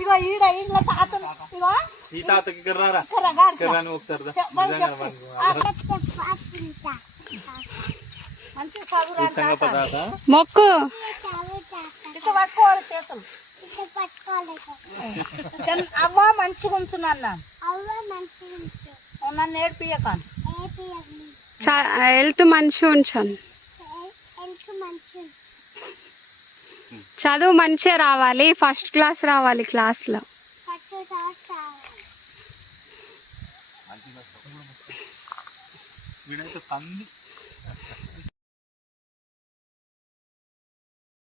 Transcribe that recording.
ఇగో ఈడ ఇంట్లో తాత ఇగో ఈ తాతకి కిర్రారా కిర్రాని ఒకసారి మంచి చదువు మొక్కు ఇక పట్టుకోవాలి చేతులు అవ్వ మంచిగా ఉంచున్నా నన్ను ఏడిపియకాను హెల్త్ మంచిగా ఉంచాను చదువు మంచిగా రావాలి ఫస్ట్ క్లాస్ రావాలి క్లాస్లో